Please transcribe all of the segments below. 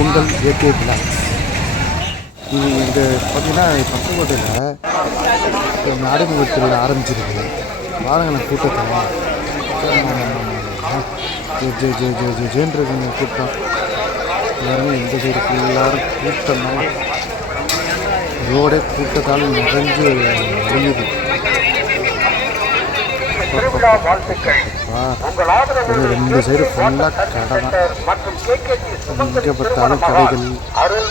உங்கள் AK blocks. இது இந்த பார்த்தீங்கன்னா பட்டுக்கோட்டையில் நாடக திருவிழா ஆரம்பிச்சிருக்கு. வாரங்களை கூட்டத்தை ஜென்றது கூட்டம் எல்லாருமே இந்த சைடு ஃபுல்லாரும் கூட்டம் தான். ரோடே கூட்டத்தால் நிறைஞ்சு ஒழியுது. ரெண்டு சைடு ஃபுல்லாக கடை தான். எங்கே பார்த்தாலும் கடைகள்,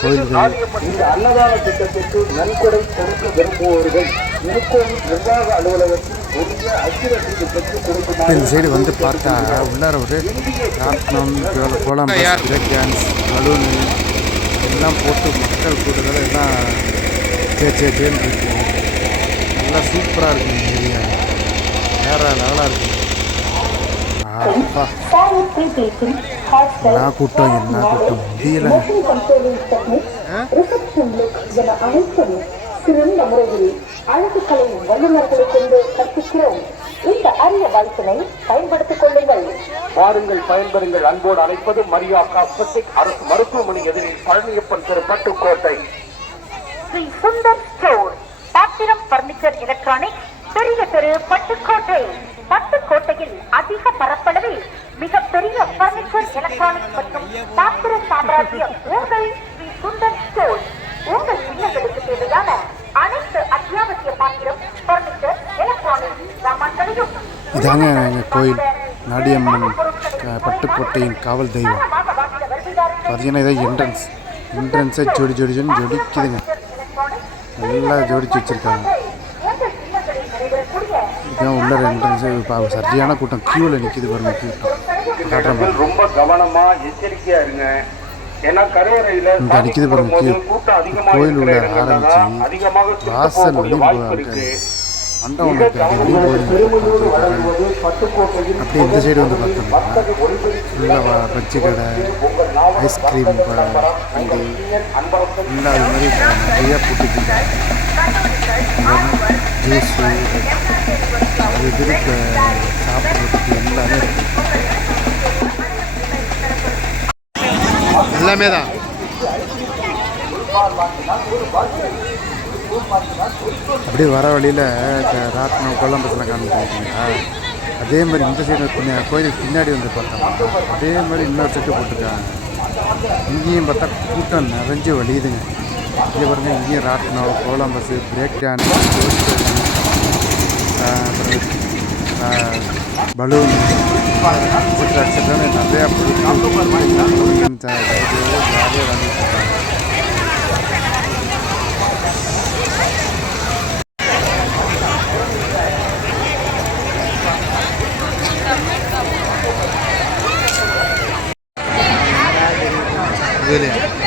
கோயில்கள். இந்த அன்னதான திட்டத்திற்கு நன்கொடை கொடுக்க விரும்புபவர்கள் நிர்வாக அலுவலகத்தில் உரிய அச்சிரசீது பெற்றுக் கொடுக்குமாறு இந்த சைடு வந்து பார்த்தா உள்ளார ஒரு ராட்னம், கோலம், பிரேக் டான்ஸ், பலூனு எல்லாம் போட்டு மக்கள் கூட்டத்தில் எல்லாம் சேன்னு இருக்கு. நல்லா சூப்பராக இருக்குது இந்த ஏரியா. வேற லெவலாக இருக்குது. என்ன கூட்டம் முடியல. சிறந்த முறையில் அழகுக்கலை வல்லுநர்களை கொண்டு கற்பிக்கிறோம். இந்த அரிய வாய்ப்பினை பயன்படுத்திக் கொள்ளுங்கள். வாருங்கள், பயன்பெறுங்கள். அன்போடு அழைப்பது மரியா காஸ்மெட்டிக், அரசு மருத்துவமனை எதிரில் பழனியப்பன் தெரு, பட்டுக்கோட்டை. ஸ்ரீ சுந்தர் ஸ்டோர், பாத்திரம் பர்னிச்சர், எலக்ட்ரானிக்ஸ், பெரிய தெரு, பட்டுக்கோட்டை. பட்டுக்கோட்டையில் அதிக பரப்பளவில் மிகப்பெரிய பர்னிச்சர், எலக்ட்ரானிக்ஸ் மற்றும் பாத்திர சாம்ராஜ்யம் உங்கள் ஸ்ரீ சுந்தர் ஸ்டோர். உங்கள் இல்லங்களுக்கு தேவையான அனைத்து அத்தியாவசிய பாத்திரம், பர்னிச்சர், எலக்ட்ரானிக்ஸ் சாமான்களையும். இதாங்க எங்கள் கோயில் நாடியம்மன் பட்டுக்கோட்டையின் காவல் தெய்வம். பார்த்தீங்கன்னா இதான் என்ட்ரன்ஸை ஜொடிக்குதுங்க. நல்லா ஜோடிச்சு வச்சுருக்காங்க. இதான் உள்ள என்ட்ரன்ஸு. சரியான கூட்டம் கியூவில் நிற்கிது பாருங்க. கூட்டம் ரொம்ப கவனமா எச்சரிக்கையா இருங்க. ஏன்னா கரையோரையில் இங்கே நிற்கிது பாருங்க. கோயில் உள்ள ஆரம்பிச்சு வாசல் வெளியே மண்டபம் அப்படியே இந்த சைடு வந்து பார்த்தோம்னா ஃபுல்லாக பஜ்ஜி கடை, ஐஸ்கிரீம் கடை, அது ஃபுல்லாக அது மாதிரி நிறையா போட்டுருக்காங்க. ஜூஸு அது இதுக்கு சாப்பிட்றதுக்கு எல்லாமே இருக்குது. எல்லாமே தான். அப்படியே வர வழியில் ராட்டினம், கொல்லம்பசெல்லாம் காமிச்சிருக்கீங்களா? அதே மாதிரி இந்த சைடு கோயிலுக்கு பின்னாடி வந்து பார்த்தோம்னா அதே மாதிரி இன்னொரு செட்டு போட்டிருக்காங்க. இங்கேயும் பார்த்தா கூட்டம் நிறைஞ்சு வழியுதுங்க. இங்கே பாருங்கள், இங்கேயும் ராட்டினம், கொல்லம்பஸ், பிரேக் டான்ஸ், பலூன் எக்ஸெட்ரான்னு நிறையா பொருட்கள் ஜாலியாக வந்துருக்காங்க. Really?